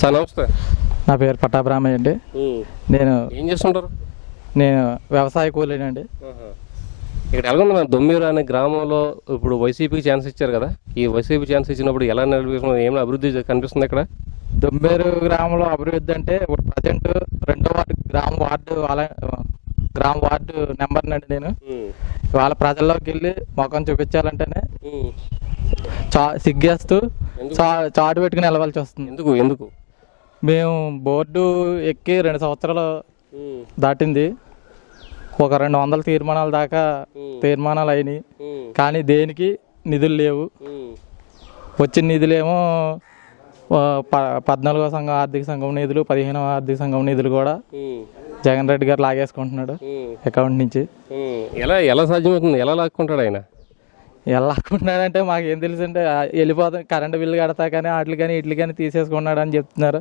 Sir నమస్తే. నా పేరు పట్టాభిరామయ్య అండి. నేను ఏం చేస్తుంటారు? నేను వ్యవసాయ కూలీనండి. ఇక్కడ ఎలాగొంది మన దొమ్మీరు అనే గ్రామంలో ఇప్పుడు వైసీపీకి ఛాన్స్ ఇచ్చారు కదా, ఈ వైసీపీ ఛాన్స్ ఇచ్చినప్పుడు ఎలా నిర్వహిస్తున్నారు, ఏమైనా అభివృద్ధి కనిపిస్తుంది ఇక్కడ? దొంబేరు గ్రామంలో అభివృద్ధి అంటే ఇప్పుడు ప్రజెంట్ 2వ వార్డు గ్రామ వార్డు నెంబర్ అండి. నేను వాళ్ళ ప్రజల్లోకి వెళ్ళి ముఖం చూపించాలంటేనే సిగ్గేస్తూ చాటు పెట్టుకుని వెళ్ళవలసి వస్తుంది. ఎందుకు ఎందుకు మేము బోర్డు ఎక్కి 2 సంవత్సరాలు దాటింది. ఒక 200 తీర్మానాల దాకా తీర్మానాలు అయినాయి, కానీ దేనికి నిధులు లేవు. వచ్చిన నిధులేమో 14వ సంఘం ఆర్థిక సంఘం నిధులు, 15వ ఆర్థిక సంఘం నిధులు కూడా జగన్ రెడ్డి గారు లాగేసుకుంటున్నాడు అకౌంట్ నుంచి. ఎలా ఎలా సాధ్యమవుతుంది? ఎలా లాక్కుంటాడు ఆయన? ఎలా లాక్కుంటున్నాడంటే మాకేం తెలుసు అంటే వెళ్ళిపోతాం, కరెంటు బిల్లు కడతా కానీ వాటికి కానీ వీటికి కానీ తీసేసుకున్నాడు అని చెప్తున్నారు.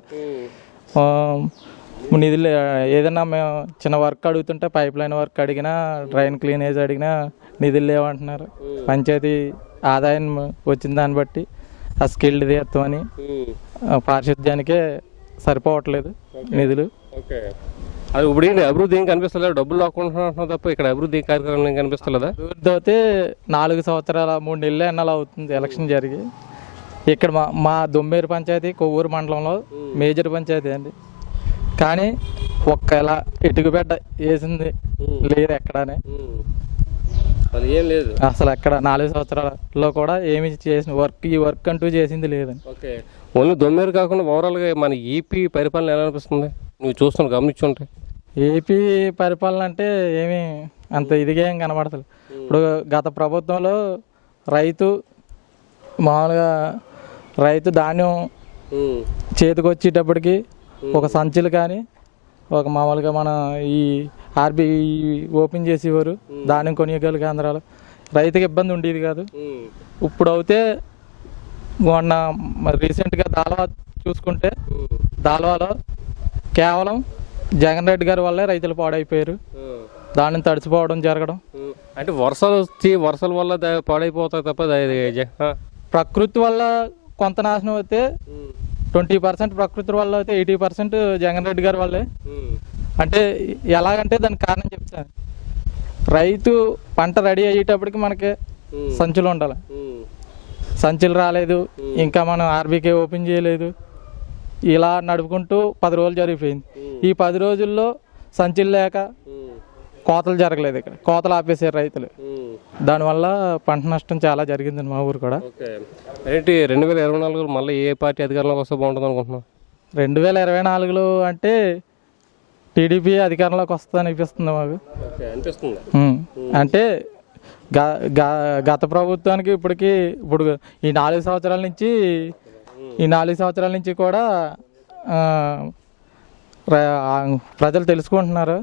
నిధులు ఏదైనా మేము చిన్న వర్క్ అడుగుతుంటే పైప్ లైన్ వర్క్ అడిగినా, డ్రైన్ క్లీనేజ్ అడిగినా నిధులు లేవంటున్నారు. పంచాయతీ ఆదాయం వచ్చిన దాన్ని బట్టి ఆ స్కిల్డ్ తీస్తామని పారిశుద్ధ్యానికే సరిపోవట్లేదు నిధులు. అది ఇప్పుడు ఏంటి అభివృద్ధి ఏం కనిపిస్తలేదు, డబ్బులు లాక్కుంటున్నా తప్ప ఇక్కడ అభివృద్ధి కార్యక్రమం ఏం కనిపిస్తలేదా? అభివృద్ధి అయితే 4 సంవత్సరాల 3 నెలలు ఎన్నాళ్ళు అవుతుంది ఎలక్షన్ జరిగి. ఇక్కడ మా దొమ్మేరు పంచాయతీ కొవ్వూరు మండలంలో మేజర్ పంచాయతీ అండి, కానీ ఇలా ఇటుకబెడ్డ వేసింది లేదు ఎక్కడనే. అది ఏం లేదు అసలు ఎక్కడ 4 సంవత్సరాల్లో కూడా ఏమి చేసిన ఈ వర్క్ అంటూ చేసింది లేదండి. ఓకే, ఓన్లీ దొమ్మేరు కాకుండా ఓవరాల్గా మన ఏపీ పరిపాలన ఎలా అనిపిస్తుంది నువ్వు చూస్తున్నావు, గమనించుంటే? ఏపీ పరిపాలన అంటే ఏమీ అంత ఇదిగా ఏం కనబడతలేదు. ఇప్పుడు గత ప్రభుత్వంలో రైతు ధాన్యం చేతికి వచ్చేటప్పటికి ఒక సంచులు కానీ ఒక మామూలుగా మన ఈ ఆర్బీ ఓపెన్ చేసేవారు ధాన్యం కొనుగోలు కేంద్రాలు, రైతుకి ఇబ్బంది ఉండేది కాదు. ఇప్పుడు అయితే మొన్న రీసెంట్గా దాల్వా చూసుకుంటే దాల్వాలో కేవలం జగన్ రెడ్డి గారి వల్లే రైతులు పాడైపోయారు, దానిని తడిచిపోవడం జరగడం. అంటే వర్షాల వల్ల పాడైపోతాయి తప్ప ప్రకృతి వల్ల కొంత నాశనం అయితే 20% ప్రకృతి వల్ల అయితే 80% జగన్ రెడ్డి గారి వల్లే. అంటే ఎలాగంటే దానికి కారణం చెప్తాను. రైతు పంట రెడీ అయ్యేటప్పటికి మనకి సంచులు ఉండాలి, సంచులు రాలేదు, ఇంకా మనం ఆర్బీకే ఓపెన్ చేయలేదు, ఇలా నడుపుకుంటూ 10 రోజులు జరిగిపోయింది. ఈ 10 రోజుల్లో సంచులు లేక కోతలు జరగలేదు, ఇక్కడ కోతలు ఆపేసారు రైతులు. దానివల్ల పంట నష్టం చాలా జరిగిందండి మా ఊరు కూడా. ఏంటి 2024 మళ్ళీ ఏ పార్టీ అధికారంలోకి వస్తే బాగుంటుంది అనుకుంటున్నాం? 2024లో అంటే టీడీపీ అధికారంలోకి వస్తుందని అనిపిస్తుంది మాకు. అంటే గత ప్రభుత్వానికి ఇప్పుడు ఈ 4 సంవత్సరాల నుంచి కూడా ప్రజలు తెలుసుకుంటున్నారు